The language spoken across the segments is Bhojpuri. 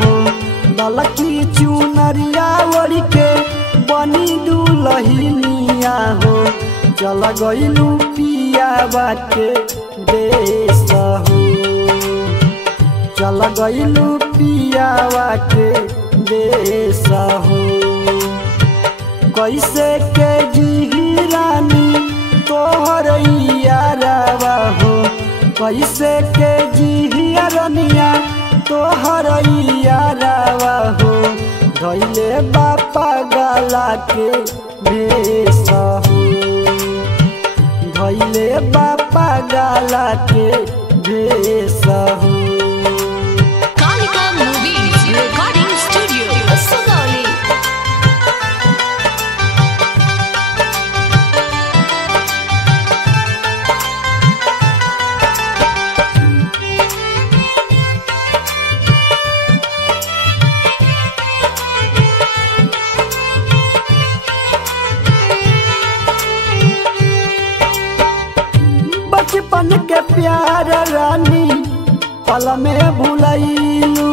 हो ललकी चुनरिया ओढ़ के बनी दुलहिनिया हो चल गइलू पिया बाटे देश हो चल गइलू पिया बाटे देश हो कैसे के जी रानी तोहर यारवा हो कैसे के जी रनिया तोहर यारवा हो धैले बापा गला के भेष हो धैले बापा गला के भेष हो। Kalika movies recording studio Sugauli. बचपन के प्यार रानी पल में भुलैलू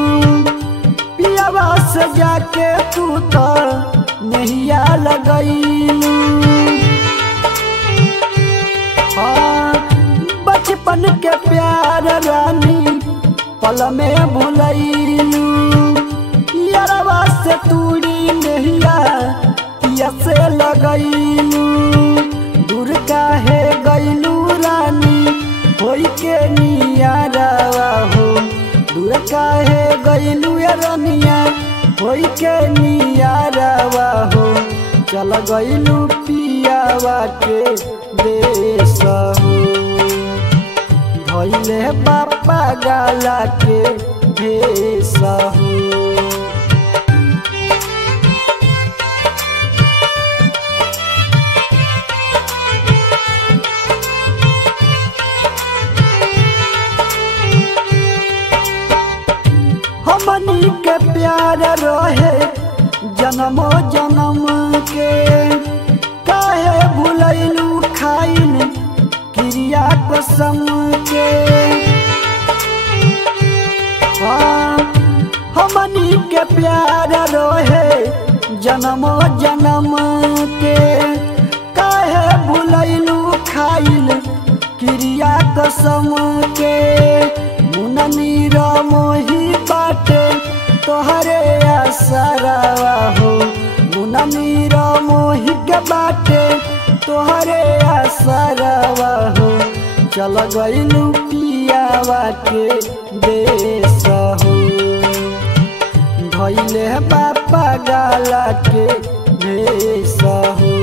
पियावा से जाके तू तो नहिया लगैलू। हाँ बचपन के प्यार रानी पल में भुलैलू यारवा से तूड़ी नहिया पिया से लगैलू दूर काहे गैलू रानी होई के नियारवा हो दूर काहे गइलू रनिया होई के नियारवा हो चल गइलू पियावा के देश हो धइले बापा गला के भेष हो। हमनी के प्यार रहे जन्मो जन्म के काहे भुलैलू खाइन क्रिया कसम के। हाँ हमनी के प्यार रहे जन्मो जन्म के काहे भुलैलू खाइन क्रिया कसम के मुननी मोही बाटे तोहरे आसरावा हो मुननी मोही के बाटे तोहरे आसरावा हो चल गइलू पियावा के देश हो धइले बापा गला के भेष हो।